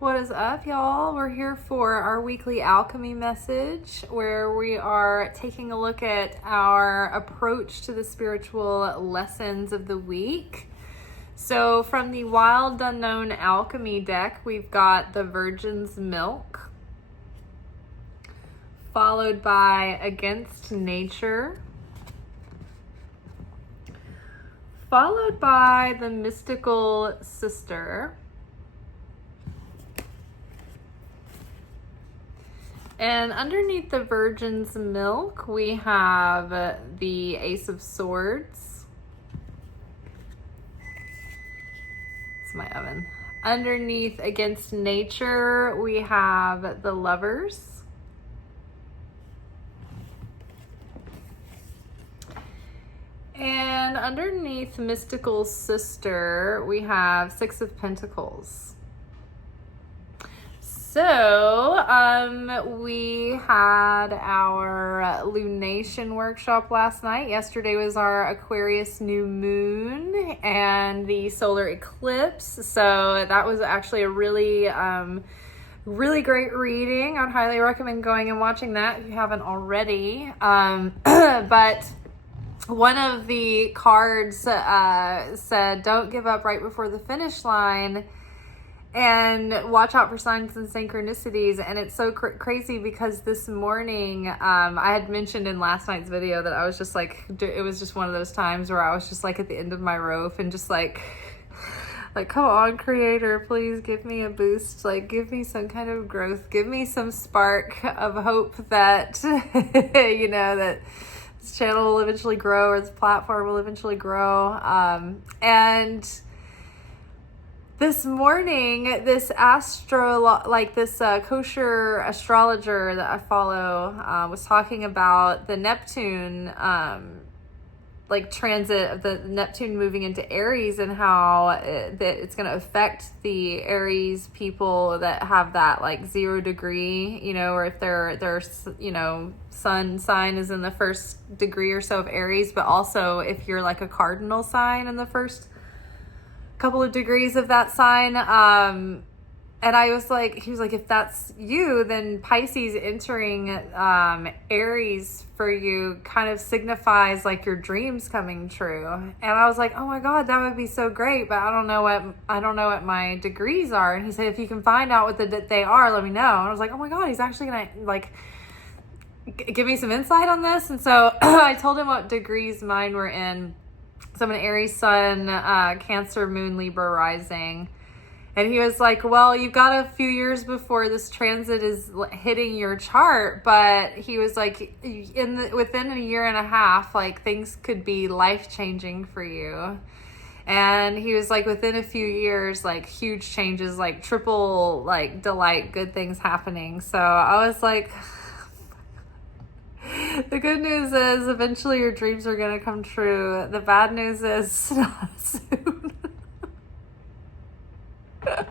What is up, y'all? We're here for our weekly alchemy message where we are taking a look at our approach to the spiritual lessons of the week. So from the Wild Unknown Alchemy deck, we've got the Virgin's Milk, followed by Against Nature, followed by the Mystical Sister, and underneath the Virgin's Milk, we have the Ace of Swords. It's my oven. Underneath Against Nature, we have the Lovers. And underneath Mystical Sister, we have Six of Pentacles. So, we had our lunation workshop last night. Yesterday was our Aquarius new moon and the solar eclipse. So that was actually a really great reading. I'd highly recommend going and watching that if you haven't already. But one of the cards said, don't give up right before the finish line, and watch out for signs and synchronicities. And it's so crazy because this morning, I had mentioned in last night's video that I was just like, it was just one of those times where I was just like at the end of my rope and just like, come on, creator, please give me a boost. Like, give me some kind of growth. Give me some spark of hope that, that this channel will eventually grow, or this platform will eventually grow. And this morning, this kosher astrologer that I follow was talking about the Neptune, transit of the Neptune moving into Aries, and how that it's going to affect the Aries people that have that 0 degree, or if their sun sign is in the first degree or so of Aries, but also if you're like a cardinal sign in the first couple of degrees of that sign. And he was like, if that's you, then Pisces entering Aries for you kind of signifies like your dreams coming true. And I was like, oh my God, that would be so great, but I don't know what my degrees are. And he said, if you can find out what they are, let me know. And I was like, oh my God, he's actually gonna give me some insight on this. And so I told him what degrees mine were in. So I'm an Aries sun, Cancer moon, Libra rising. And he was like, well, you've got a few years before this transit is hitting your chart. But he was like, within a year and a half, things could be life-changing for you. And he was like, within a few years, huge changes, triple, delight, good things happening. So I was like, the good news is eventually your dreams are going to come true. The bad news is not soon. But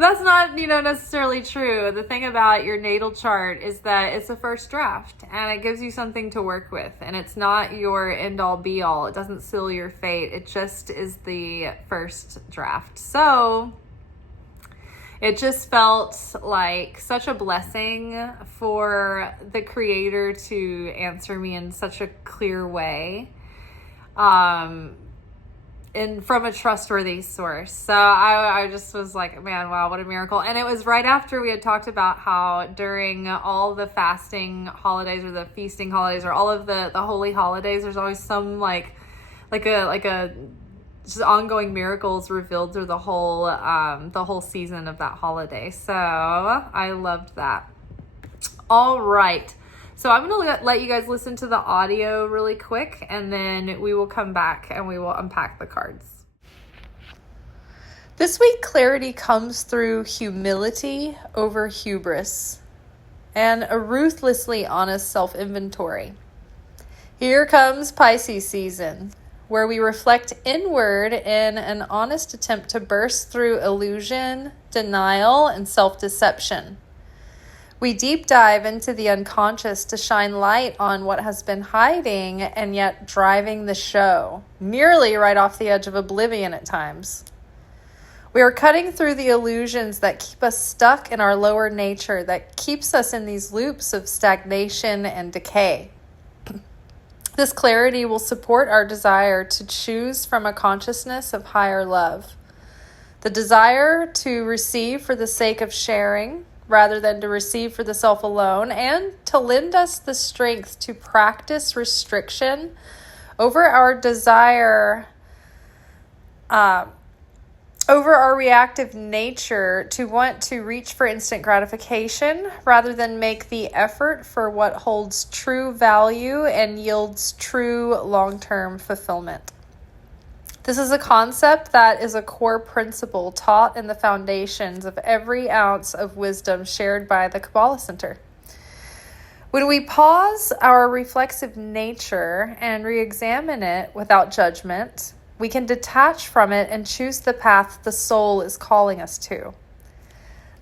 that's not, necessarily true. The thing about your natal chart is that it's a first draft and it gives you something to work with, and it's not your end all be all. It doesn't seal your fate. It just is the first draft. So it just felt like such a blessing for the creator to answer me in such a clear way. And from a trustworthy source. So I just was like, man, wow, what a miracle. And it was right after we had talked about how during all the fasting holidays or the feasting holidays or all of the holy holidays, there's always some like a just ongoing miracles revealed through the whole season of that holiday. So I loved that. All right. So I'm going to let you guys listen to the audio really quick, and then we will come back and we will unpack the cards. This week, clarity comes through humility over hubris and a ruthlessly honest self-inventory. Here comes Pisces season, where we reflect inward in an honest attempt to burst through illusion, denial, and self-deception. We deep dive into the unconscious to shine light on what has been hiding and yet driving the show, nearly right off the edge of oblivion at times. We are cutting through the illusions that keep us stuck in our lower nature, that keeps us in these loops of stagnation and decay. This clarity will support our desire to choose from a consciousness of higher love. The desire to receive for the sake of sharing, rather than to receive for the self alone, and to lend us the strength to practice restriction over our desire, over our reactive nature to want to reach for instant gratification rather than make the effort for what holds true value and yields true long-term fulfillment. This is a concept that is a core principle taught in the foundations of every ounce of wisdom shared by the Kabbalah Centre. When we pause our reflexive nature and reexamine it without judgment, we can detach from it and choose the path the soul is calling us to.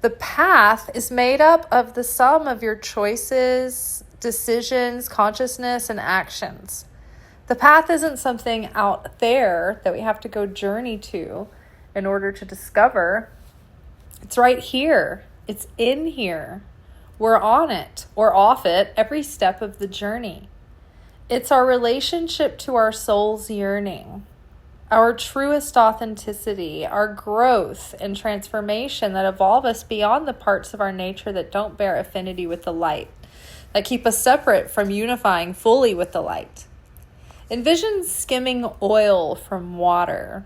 The path is made up of the sum of your choices, decisions, consciousness, and actions. The path isn't something out there that we have to go journey to in order to discover. It's right here. It's in here. We're on it or off it every step of the journey. It's our relationship to our soul's yearning, our truest authenticity, our growth and transformation that evolve us beyond the parts of our nature that don't bear affinity with the light, that keep us separate from unifying fully with the light. Envision skimming oil from water.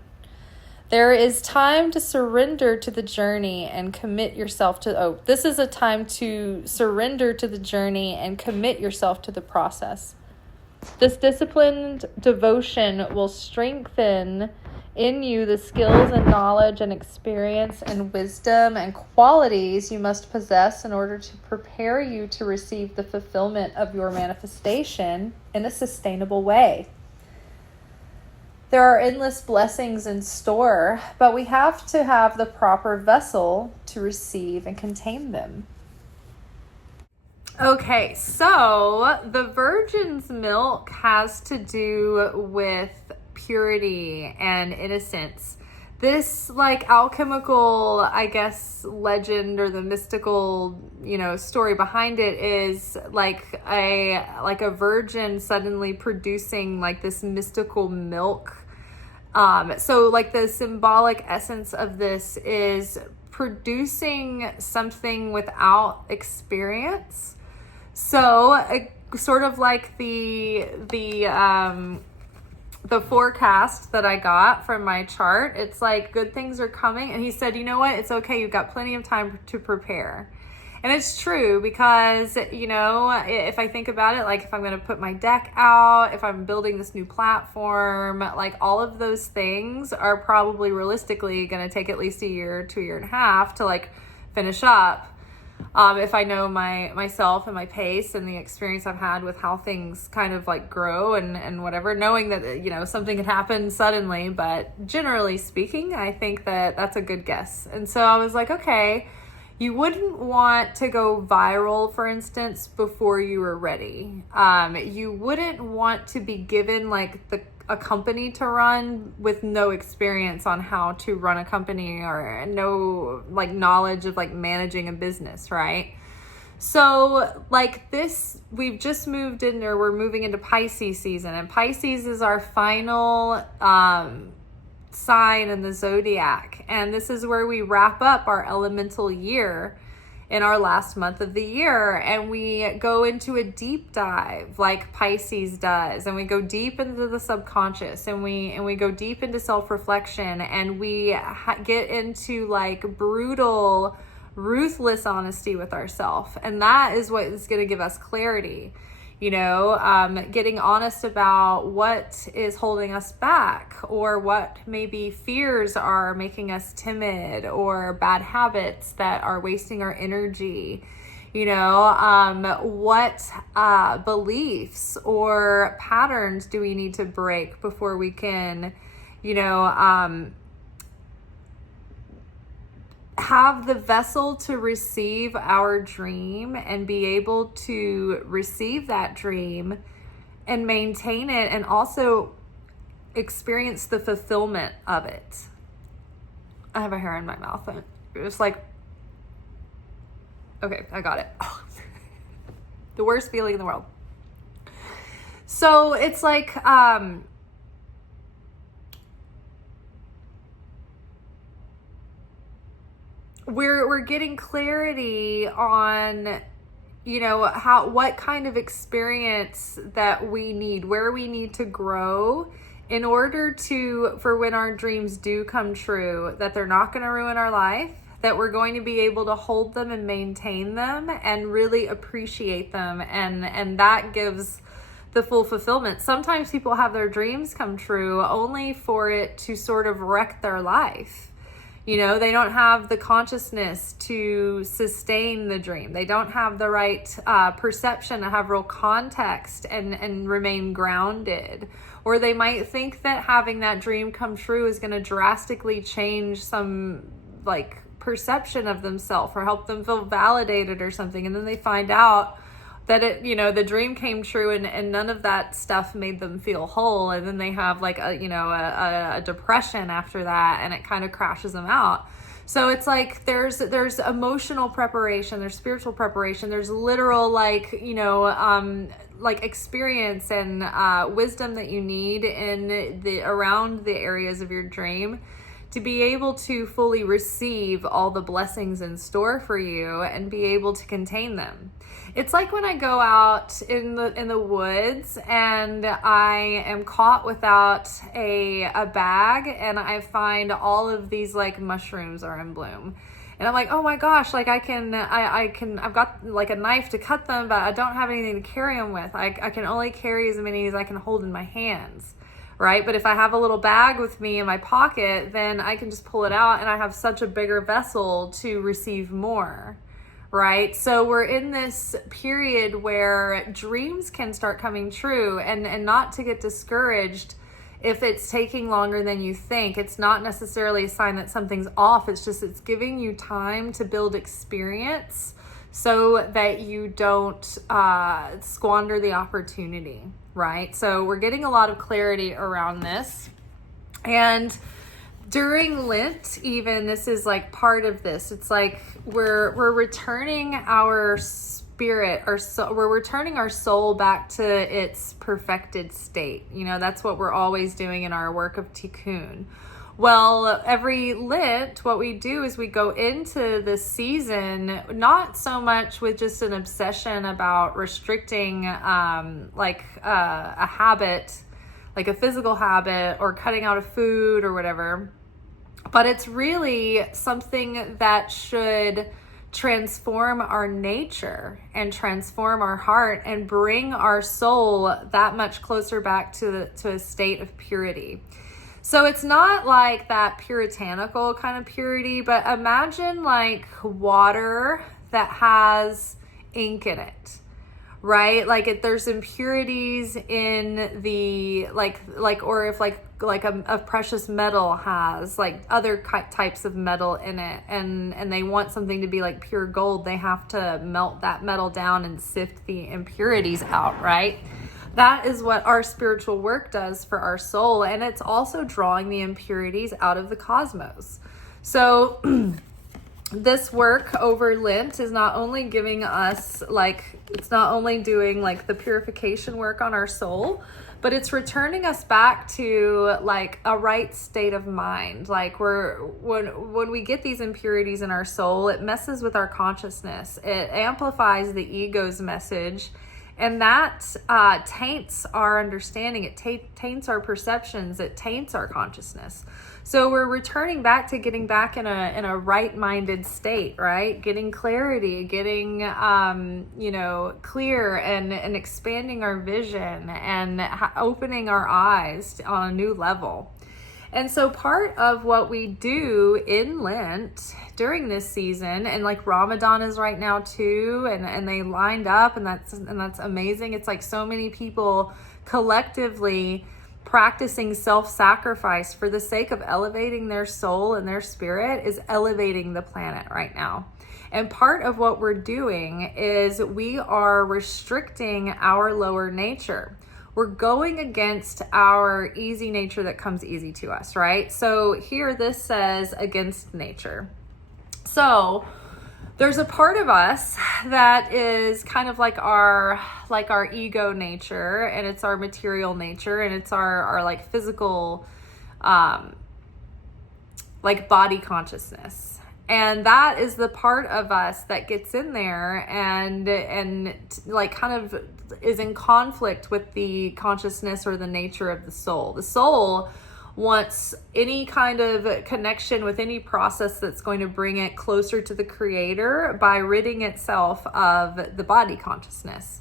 There is time to surrender to the journey and commit yourself to, this is a time to surrender to the journey and commit yourself to the process. This disciplined devotion will strengthen in you the skills and knowledge and experience and wisdom and qualities you must possess in order to prepare you to receive the fulfillment of your manifestation in a sustainable way. There are endless blessings in store, but we have to have the proper vessel to receive and contain them. Okay, so the virgin's milk has to do with purity and innocence. This alchemical, I guess, legend or the mystical, story behind it is like a virgin suddenly producing this mystical milk. So the symbolic essence of this is producing something without experience. So sort of like the forecast that I got from my chart, it's like good things are coming. And he said, you know what? It's okay. You've got plenty of time to prepare. And it's true because, if I think about it, if I'm going to put my deck out, if I'm building this new platform, all of those things are probably realistically going to take at least a year to a year and a half to finish up. If I know myself and my pace and the experience I've had with how things kind of grow and whatever, knowing that, something could happen suddenly, but generally speaking, I think that that's a good guess. And so I was like, okay, you wouldn't want to go viral, for instance, before you were ready. You wouldn't want to be given a company to run with no experience on how to run a company or no knowledge of managing a business, right? So this, we've just moved in, or we're moving into Pisces season, and Pisces is our final sign in the zodiac, and this is where we wrap up our elemental year in our last month of the year, and we go into a deep dive like Pisces does, and we go deep into the subconscious, and we go deep into self-reflection, and we get into brutal, ruthless honesty with ourselves, and that is what is going to give us clarity. Getting honest about what is holding us back, or what maybe fears are making us timid, or bad habits that are wasting our energy. What beliefs or patterns do we need to break before we can, have the vessel to receive our dream and be able to receive that dream and maintain it, and also experience the fulfillment of it. I have a hair in my mouth. And it was like, okay, I got it. The worst feeling in the world. So it's like, we're getting clarity on, you know, what kind of experience that we need, where we need to grow in order for when our dreams do come true, that they're not going to ruin our life, that we're going to be able to hold them and maintain them and really appreciate them. And that gives the full fulfillment. Sometimes people have their dreams come true only for it to sort of wreck their life. You know, they don't have the consciousness to sustain the dream. They don't have the right perception to have real context and remain grounded. Or they might think that having that dream come true is going to drastically change some like perception of themselves or help them feel validated or something. And then they find out that it, you know, the dream came true and none of that stuff made them feel whole. And then they have like a depression after that, and it kind of crashes them out. So it's like there's emotional preparation, there's spiritual preparation, there's literal like experience and wisdom that you need around the areas of your dream to be able to fully receive all the blessings in store for you and be able to contain them. It's like when I go out in the woods and I am caught without a bag, and I find all of these like mushrooms are in bloom. And I'm like, oh my gosh, like I've got like a knife to cut them, but I don't have anything to carry them with. I can only carry as many as I can hold in my hands. Right? But if I have a little bag with me in my pocket, then I can just pull it out and I have such a bigger vessel to receive more. Right? So we're in this period where dreams can start coming true, and not to get discouraged if it's taking longer than you think. It's not necessarily a sign that something's off. It's just, it's giving you time to build experience so that you don't squander the opportunity. Right? So we're getting a lot of clarity around this. And during Lent, even, this is like part of this. It's like we're returning our spirit, we're returning our soul back to its perfected state. You know, that's what we're always doing in our work of tikkun. Well, every Lent, what we do is we go into this season not so much with just an obsession about restricting a habit, like a physical habit, or cutting out of food or whatever, but it's really something that should transform our nature and transform our heart and bring our soul that much closer back to a state of purity. So it's not like that puritanical kind of purity, but imagine like water that has ink in it, right? Like there's impurities in the or if a precious metal has like other types of metal in it, and they want something to be like pure gold, they have to melt that metal down and sift the impurities out, right? That is what our spiritual work does for our soul, and it's also drawing the impurities out of the cosmos. So this work over Lent is not only giving us it's not only doing like the purification work on our soul, but it's returning us back to like a right state of mind. Like when we get these impurities in our soul, it messes with our consciousness. It amplifies the ego's message. And that taints our understanding. It taints our perceptions. It taints our consciousness. So we're returning back to getting back in a right-minded state, right? Getting clarity, getting clear, and expanding our vision and opening our eyes on a new level. And so part of what we do in Lent during this season, and like Ramadan is right now too, and they lined up, and that's amazing. It's like so many people collectively practicing self-sacrifice for the sake of elevating their soul and their spirit is elevating the planet right now. And part of what we're doing is we are restricting our lower nature. we're going against our easy nature that comes easy to us, right? So here this says against nature. So there's a part of us that is kind of like our ego nature, and it's our material nature, and it's our like physical like body consciousness. And that is the part of us that gets in there and like kind of is in conflict with the consciousness or the nature of the soul. The soul wants any kind of connection with any process that's going to bring it closer to the creator by ridding itself of the body consciousness.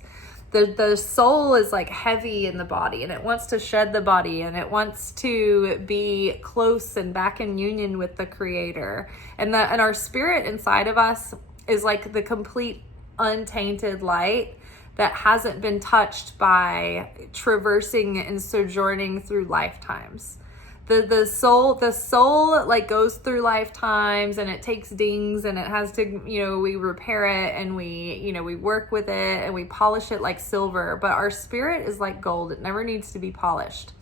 The soul is like heavy in the body, and it wants to shed the body, and it wants to be close and back in union with the creator. And our spirit inside of us is like the complete untainted light that hasn't been touched by traversing and sojourning through lifetimes. The soul like goes through lifetimes, and it takes dings, and it has to, we repair it, and we work with it, and we polish it like silver. But our spirit is like gold. It never needs to be polished.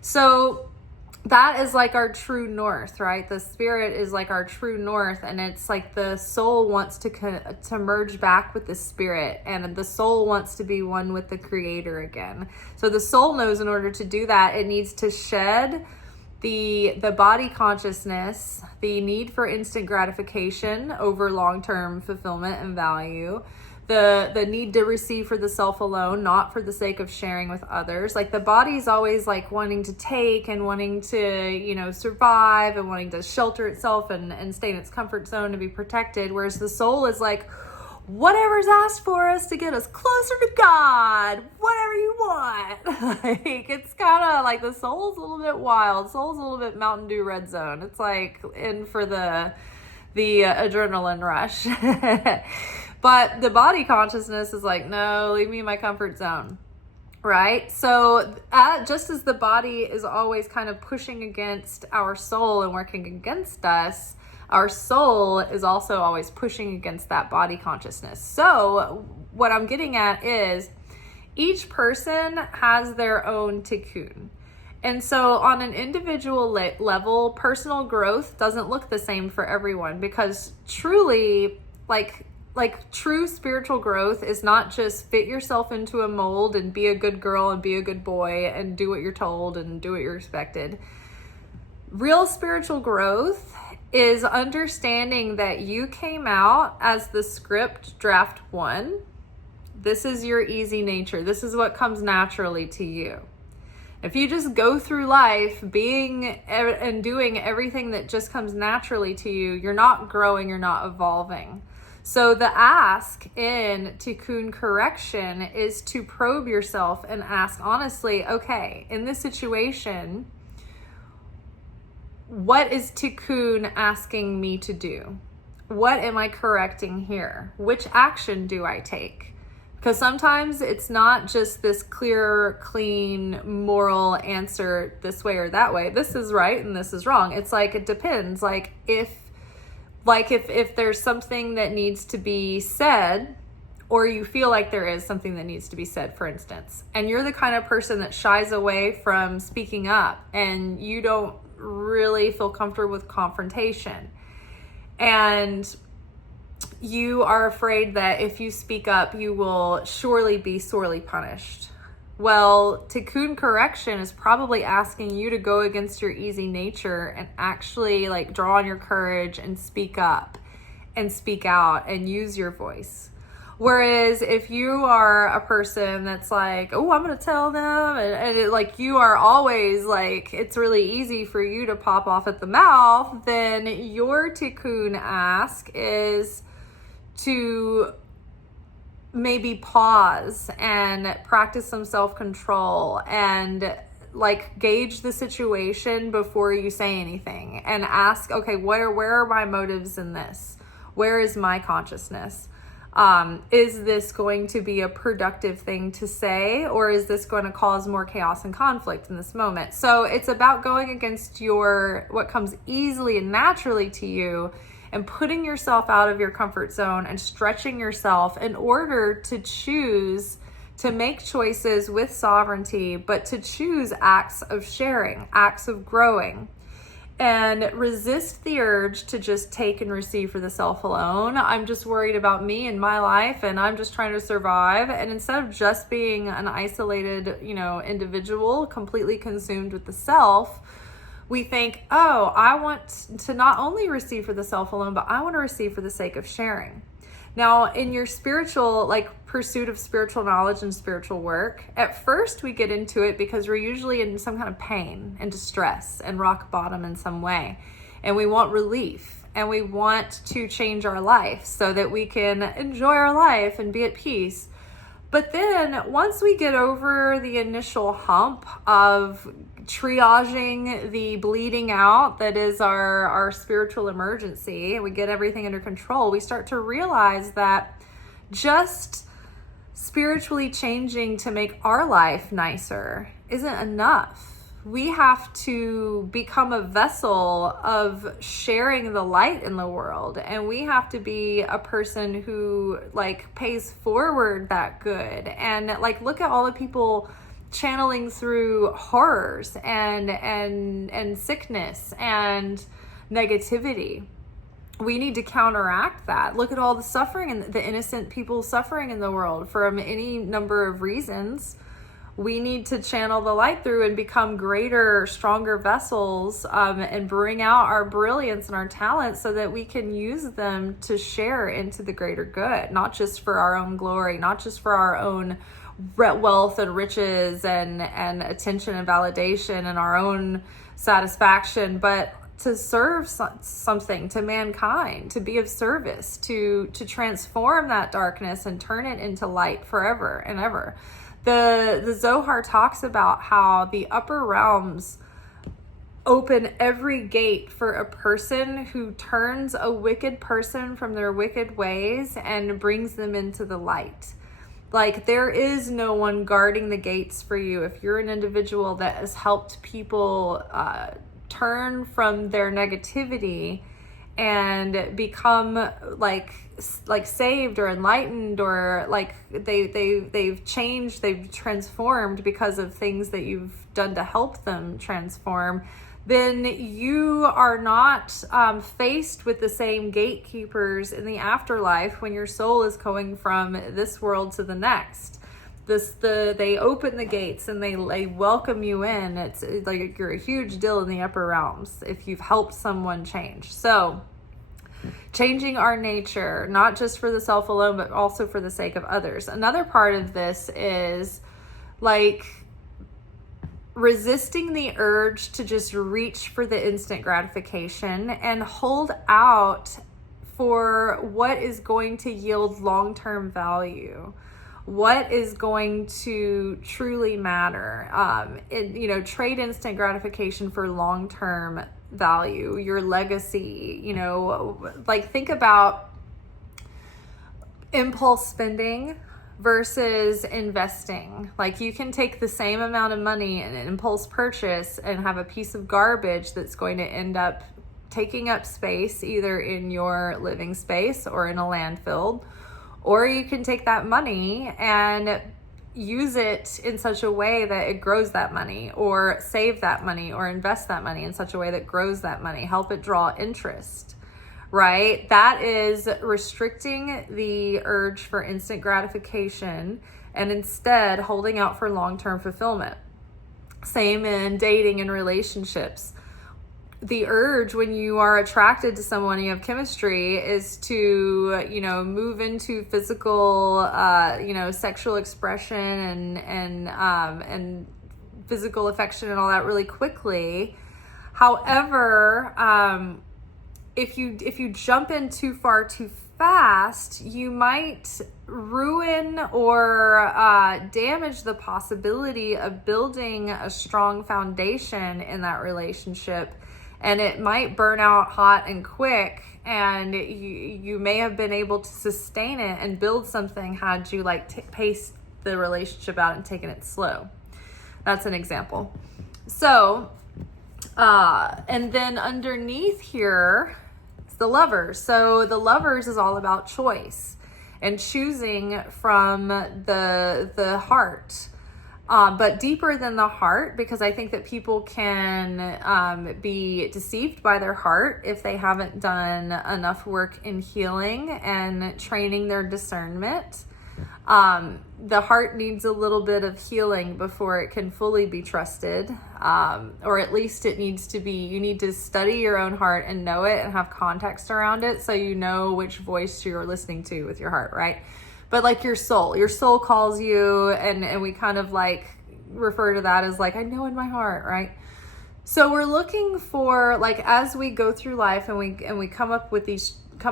So that is like our true north, right? The spirit is like our true north, and it's like the soul wants to merge back with the spirit, and the soul wants to be one with the creator again. So the soul knows in order to do that, it needs to shed the body consciousness, the need for instant gratification over long-term fulfillment and value, the need to receive for the self alone, not for the sake of sharing with others. Like the body's always like wanting to take and wanting to, survive and wanting to shelter itself and stay in its comfort zone to be protected. Whereas the soul is like, whatever's asked for us to get us closer to God, whatever you want. Like, it's kind of like the soul's a little bit wild. Soul's a little bit Mountain Dew red zone. It's like in for the adrenaline rush. But the body consciousness is like, no, leave me in my comfort zone. Right? So just as the body is always kind of pushing against our soul and working against us, our soul is also always pushing against that body consciousness. So what I'm getting at is each person has their own tikkun. And so on an individual level, personal growth doesn't look the same for everyone, because truly, like true spiritual growth is not just fit yourself into a mold and be a good girl and be a good boy and do what you're told and do what you're expected. Real spiritual growth is understanding that you came out as the script draft 1. This is your easy nature. This is what comes naturally to you. If you just go through life being and doing everything that just comes naturally to you, you're not growing, you're not evolving. So the ask in tikkun correction is to probe yourself and ask honestly, okay, in this situation, what is tikkun asking me to do? What am I correcting here? Which action do I take? Because sometimes it's not just this clear, clean, moral answer this way or that way. This is right and this is wrong. It's like, it depends. Like if there's something that needs to be said, or you feel like there is something that needs to be said, for instance, and you're the kind of person that shies away from speaking up, and you don't really feel comfortable with confrontation, and you are afraid that if you speak up, you will surely be sorely punished. Well, tikkun correction is probably asking you to go against your easy nature and actually like draw on your courage and speak up and speak out and use your voice. Whereas if you are a person that's like, oh, I'm going to tell them, and like you are always like, it's really easy for you to pop off at the mouth, then your tikkun ask is to maybe pause and practice some self-control and like gauge the situation before you say anything and ask, okay, where are my motives in this? Where is my consciousness? Is this going to be a productive thing to say, or is this going to cause more chaos and conflict in this moment? So it's about going against what comes easily and naturally to you and putting yourself out of your comfort zone and stretching yourself in order to choose to make choices with sovereignty, but to choose acts of sharing, acts of growing, and resist the urge to just take and receive for the self alone. I'm just worried about me and my life, and I'm just trying to survive. And instead of just being an isolated, individual, completely consumed with the self, we think, oh, I want to not only receive for the self alone, but I want to receive for the sake of sharing. Now, in your spiritual, pursuit of spiritual knowledge and spiritual work, at first we get into it because we're usually in some kind of pain and distress and rock bottom in some way. And we want relief, and we want to change our life so that we can enjoy our life and be at peace. But then once we get over the initial hump of triaging the bleeding out that is our spiritual emergency, and we get everything under control, we start to realize that just spiritually changing to make our life nicer isn't enough. We have to become a vessel of sharing the light in the world, and we have to be a person who pays forward that good. And look at all the people channeling through horrors and sickness and negativity. We need to counteract that. Look at all the suffering and the innocent people suffering in the world from any number of reasons. We need to channel the light through and become greater, stronger vessels, and bring out our brilliance and our talents so that we can use them to share into the greater good, not just for our own glory, not just for our own wealth and riches and attention and validation and our own satisfaction, but to serve something to mankind, to be of service, to transform that darkness and turn it into light forever and ever. The Zohar talks about how the upper realms open every gate for a person who turns a wicked person from their wicked ways and brings them into the light. There is no one guarding the gates for you if you're an individual that has helped people turn from their negativity and become saved or enlightened, or they've changed, they've transformed because of things that you've done to help them transform. Then you are not faced with the same gatekeepers in the afterlife when your soul is going from this world to the next. They open the gates and they welcome you in. It's you're a huge deal in the upper realms if you've helped someone change. So changing our nature, not just for the self alone, but also for the sake of others. Another part of this is resisting the urge to just reach for the instant gratification and hold out for what is going to yield long-term value, what is going to truly matter. Trade instant gratification for long-term value, your legacy. Think about impulse spending versus investing. You can take the same amount of money in an impulse purchase and have a piece of garbage that's going to end up taking up space either in your living space or in a landfill. Or you can take that money and use it in such a way that it grows that money, or save that money, or invest that money in such a way that grows that money, help it draw interest. Right? That is restricting the urge for instant gratification and instead holding out for long-term fulfillment. Same in dating and relationships. The urge when you are attracted to someone, you have chemistry, is to, move into physical, sexual expression and physical affection and all that really quickly. However, if you jump in too far too fast, you might ruin or damage the possibility of building a strong foundation in that relationship, and it might burn out hot and quick, and you may have been able to sustain it and build something had you paced the relationship out and taken it slow. That's an example. So and then underneath here, the Lovers. So the Lovers is all about choice. and choosing from the heart. But deeper than the heart, because I think that people can be deceived by their heart if they haven't done enough work in healing and training their discernment. The heart needs a little bit of healing before it can fully be trusted, or at least it needs to be, you need to study your own heart and know it and have context around it so you know which voice you're listening to with your heart, right? But like your soul calls you, and we kind of like refer to that as like, I know in my heart, right? So we're looking for, like, as we go through life and we come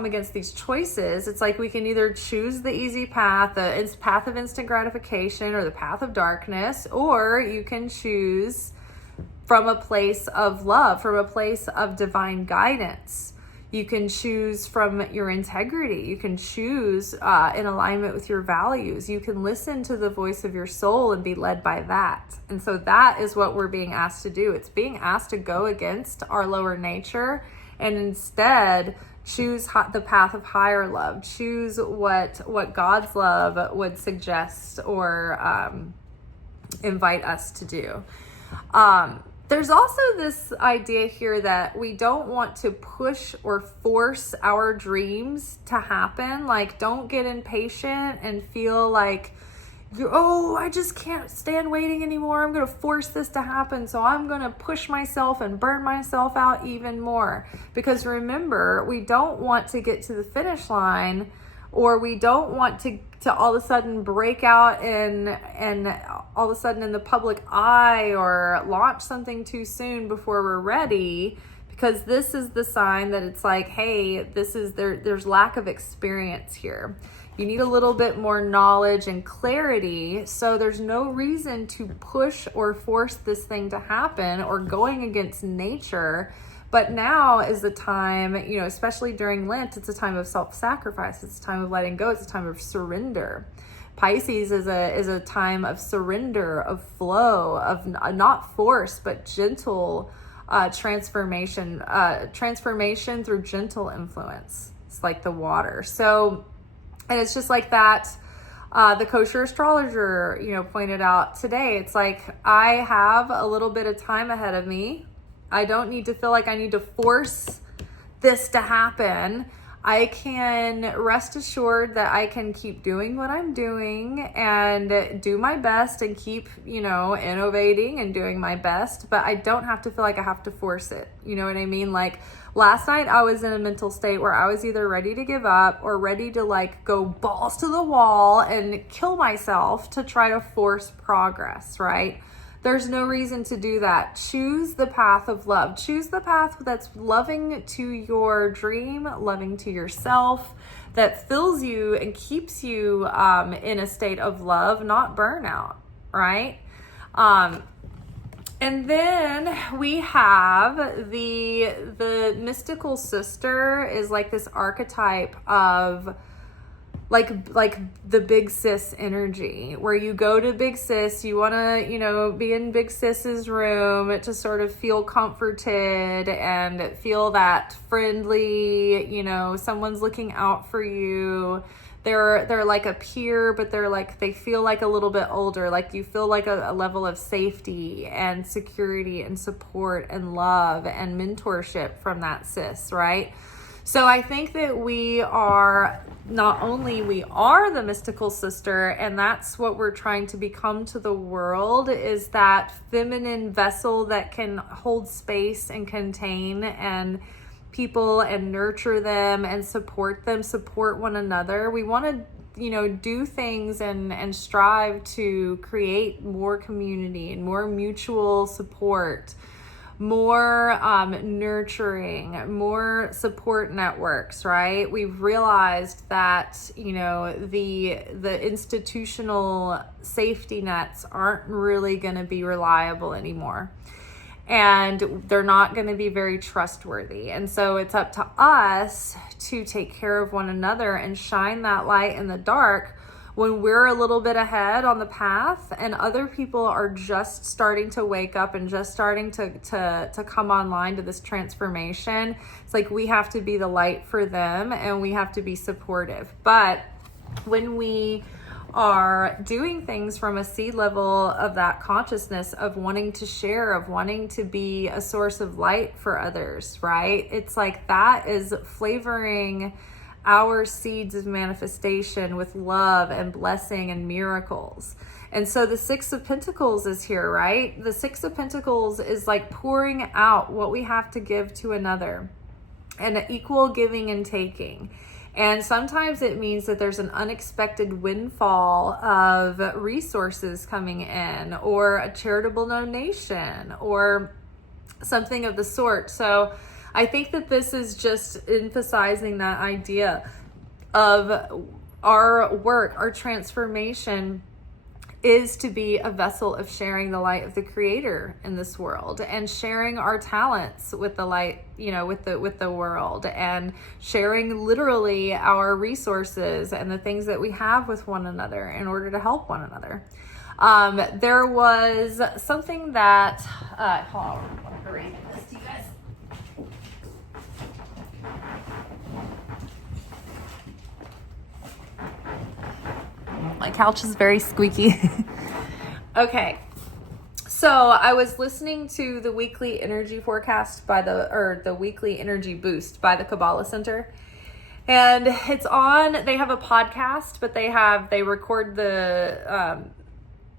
against these choices, it's like we can either choose the easy path, the path of instant gratification, or the path of darkness, or you can choose from a place of love, from a place of divine guidance. You can choose from your integrity. You can choose in alignment with your values. You can listen to the voice of your soul and be led by that. And so that is what we're being asked to do. It's being asked to go against our lower nature and instead choose the path of higher love. Choose what God's love would suggest or invite us to do. There's also this idea here that we don't want to push or force our dreams to happen. Like, don't get impatient and feel like, I just can't stand waiting anymore. I'm going to force this to happen. So I'm going to push myself and burn myself out even more. Because remember, we don't want to get to the finish line, or we don't want to all of a sudden break out and all of a sudden in the public eye or launch something too soon before we're ready, because this is the sign that it's like, hey, there's lack of experience here. You need a little bit more knowledge and clarity, so there's no reason to push or force this thing to happen or going against nature. But now is the time, especially during Lent, it's a time of self-sacrifice. It's a time of letting go. It's a time of surrender. Pisces is a time of surrender, of flow, of not force, but gentle transformation through gentle influence. It's like the water. So, and it's just like that. The kosher astrologer, pointed out today, it's like, I have a little bit of time ahead of me. I don't need to feel like I need to force this to happen. I can rest assured that I can keep doing what I'm doing and do my best and keep, innovating and doing my best, but I don't have to feel like I have to force it. You know what I mean? Like last night I was in a mental state where I was either ready to give up or ready to like go balls to the wall and kill myself to try to force progress, right? There's no reason to do that. Choose the path of love. Choose the path that's loving to your dream, loving to yourself, that fills you and keeps you in a state of love, not burnout, right? And then we have the mystical sister is like this archetype of like the big sis energy, where you go to big sis, you want to, be in big sis's room to sort of feel comforted and feel that friendly, someone's looking out for you. They're like a peer, but they feel like a little bit older. Like you feel like a level of safety and security and support and love and mentorship from that sis, right? So I think that we are the mystical sister, and that's what we're trying to become to the world, is that feminine vessel that can hold space and contain and people and nurture them and support one another. We want to do things and strive to create more community and more mutual support, more nurturing, more support networks, right? We've realized that, the institutional safety nets aren't really going to be reliable anymore. And they're not going to be very trustworthy. And so it's up to us to take care of one another and shine that light in the dark when we're a little bit ahead on the path and other people are just starting to wake up and just starting to come online to this transformation. It's like we have to be the light for them and we have to be supportive. But when we are doing things from a seed level of that consciousness of wanting to share, of wanting to be a source of light for others, right? It's like that is flavoring our seeds of manifestation with love and blessing and miracles. And so the Six of Pentacles is here, right? The Six of Pentacles is like pouring out what we have to give to another, and equal giving and taking. And sometimes it means that there's an unexpected windfall of resources coming in, or a charitable donation, or something of the sort. So I think that this is just emphasizing that idea of our work, our transformation is to be a vessel of sharing the light of the Creator in this world, and sharing our talents with the light, with the world, and sharing literally our resources and the things that we have with one another in order to help one another. There was something that, hold on, I'm gonna read this to you guys. My couch is very squeaky. Okay. So I was listening to the weekly energy forecast the weekly energy boost by the Kabbalah Centre. And it's on, they have a podcast, but they record the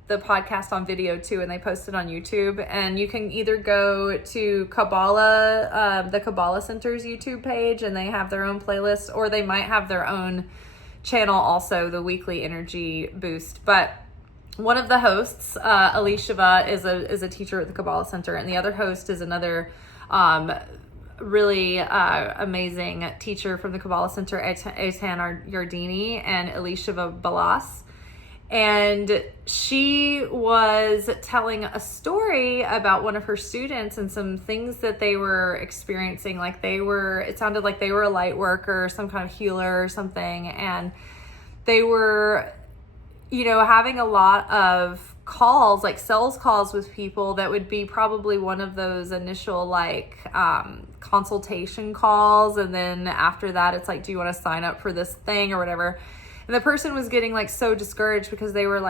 podcast on video too, and they post it on YouTube. And you can either go to Kabbalah, the Kabbalah Center's YouTube page, and they have their own playlist, or they might have their own channel also, the weekly energy boost. But one of the hosts, Elisheva, is a teacher at the Kabbalah Centre, and the other host is another really amazing teacher from the Kabbalah Centre, Eitan Yardini and Elisheva Balas. And she was telling a story about one of her students and some things that they were experiencing. Like it sounded like they were a light worker, some kind of healer or something. And they were, having a lot of calls, like sales calls with people that would be probably one of those initial consultation calls. And then after that, it's like, do you want to sign up for this thing or whatever? And the person was getting so discouraged because they were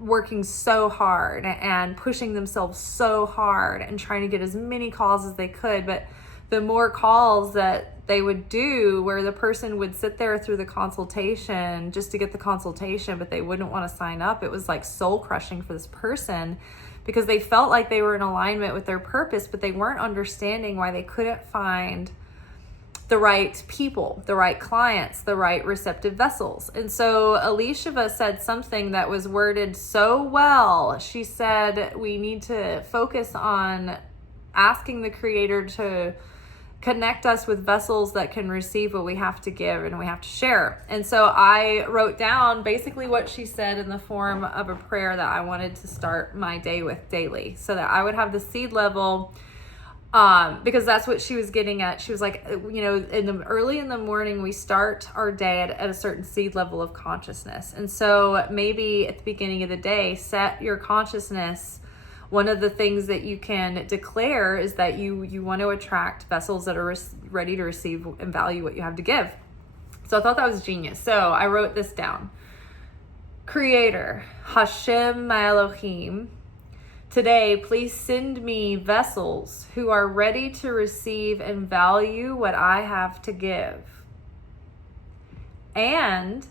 working so hard and pushing themselves so hard and trying to get as many calls as they could. But the more calls that they would do, where the person would sit there through the consultation just to get the consultation, but they wouldn't want to sign up, it was soul crushing for this person, because they felt like they were in alignment with their purpose, but they weren't understanding why they couldn't find the right people, the right clients, the right receptive vessels. And so Elisheva said something that was worded so well. She said, we need to focus on asking the Creator to connect us with vessels that can receive what we have to give and we have to share. And so I wrote down basically what she said in the form of a prayer that I wanted to start my day with daily, so that I would have the seed level. Because that's what she was getting at. She was like, early in the morning, we start our day at a certain seed level of consciousness. And so maybe at the beginning of the day, set your consciousness. One of the things that you can declare is that you want to attract vessels that are ready to receive and value what you have to give. So I thought that was genius. So I wrote this down. Creator, Hashem Elohim, today, please send me vessels who are ready to receive and value what I have to give. And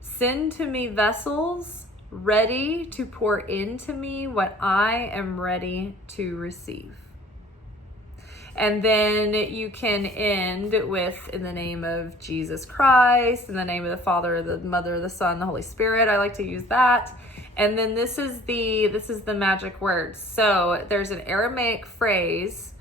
send to me vessels ready to pour into me what I am ready to receive. And then you can end with, in the name of Jesus Christ, in the name of the Father, the Mother, the Son, the Holy Spirit. I like to use that. And then this is the magic words. So there's an Aramaic phrase,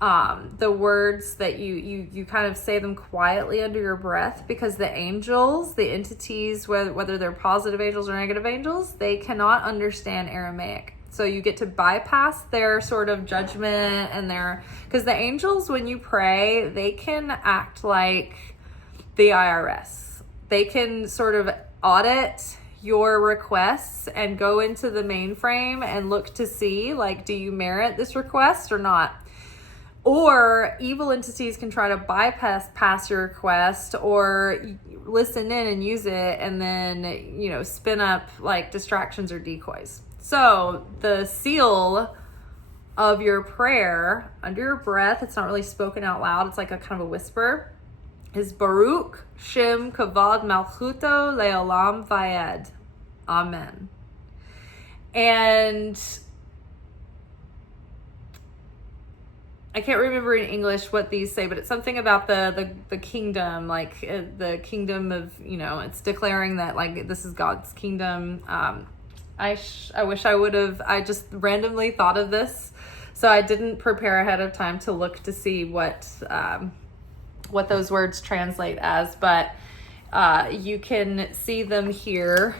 the words that you kind of say them quietly under your breath, because the angels, the entities, whether they're positive angels or negative angels, they cannot understand Aramaic. So you get to bypass their sort of judgment and because the angels, when you pray, they can act like the IRS. They can sort of audit your requests and go into the mainframe and look to see, do you merit this request or not? Or evil entities can try to bypass your request or listen in and use it and then, you know, spin up like distractions or decoys. So the seal of your prayer under your breath, it's not really spoken out loud, it's like a kind of a whisper, is Baruch Shem Kavod Malchuto Leolam Vayed. Amen. And I can't remember in English what these say, but it's something about the kingdom, like the kingdom of, you know, it's declaring that like this is God's kingdom. I wish I would have, I just randomly thought of this. So I didn't prepare ahead of time to look to see what those words translate as, but you can see them here.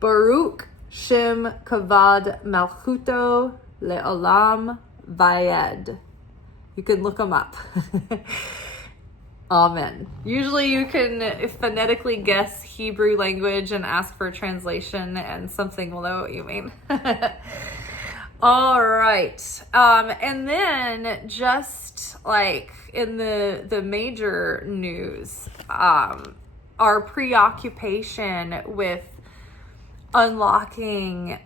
Baruch Shem Kavod Malchuto Le'olam Vayed. You can look them up. Amen. Usually you can phonetically guess Hebrew language and ask for a translation and something will know what you mean. All right. And then just like in the major news, our preoccupation with unlocking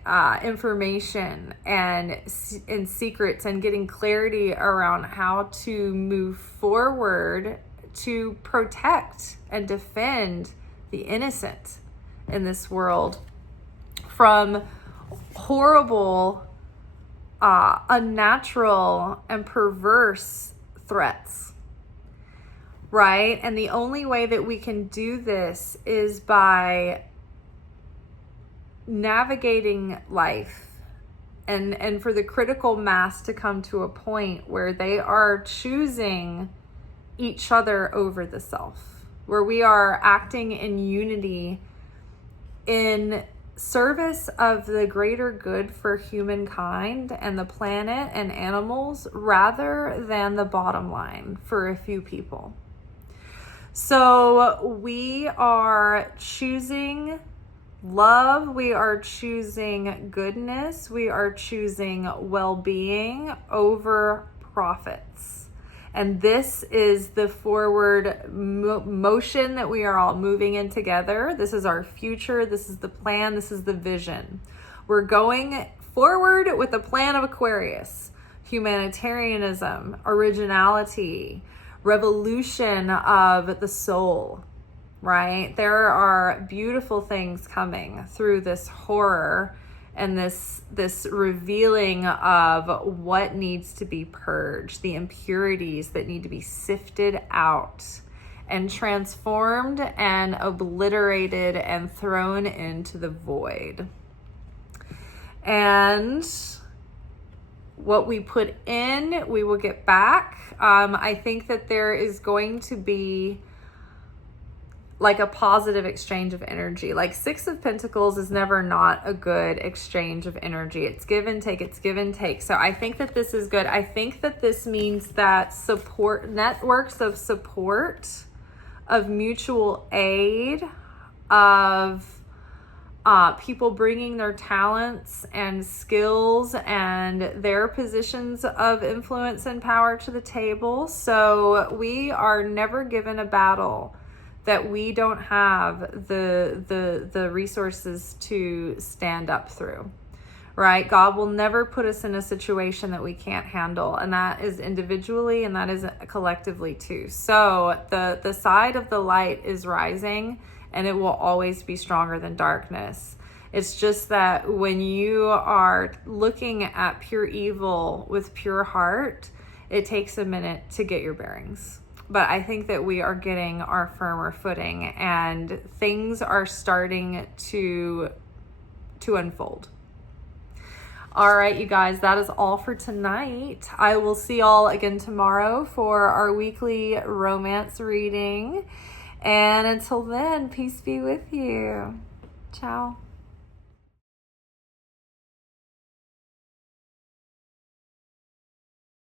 information and secrets and getting clarity around how to move forward to protect and defend the innocent in this world from horrible, unnatural, and perverse threats, right? And the only way that we can do this is by navigating life and for the critical mass to come to a point where they are choosing each other over the self, where we are acting in unity in service of the greater good for humankind and the planet and animals rather than the bottom line for a few people. So we are choosing love, we are choosing goodness, we are choosing well-being over profits. And this is the forward motion that we are all moving in together. This is our future. This is the plan. This is the vision. We're going forward with the plan of Aquarius, humanitarianism, originality, revolution of the soul, right? There are beautiful things coming through this horror and this revealing of what needs to be purged, the impurities that need to be sifted out and transformed and obliterated and thrown into the void. And what we put in, we will get back. I think that there is going to be like a positive exchange of energy. Like Six of Pentacles is never not a good exchange of energy. It's give and take, it's give and take. So I think that this is good. I think that this means that support, networks of support, of mutual aid, of people bringing their talents and skills and their positions of influence and power to the table. So we are never given a battle that we don't have the resources to stand up through, right? God will never put us in a situation that we can't handle, and that is individually and that is collectively too. So the side of the light is rising, and it will always be stronger than darkness. It's just that when you are looking at pure evil with pure heart, it takes a minute to get your bearings. But I think that we are getting our firmer footing and things are starting to unfold. All right, you guys, that is all for tonight. I will see y'all again tomorrow for our weekly romance reading. And until then, peace be with you. Ciao.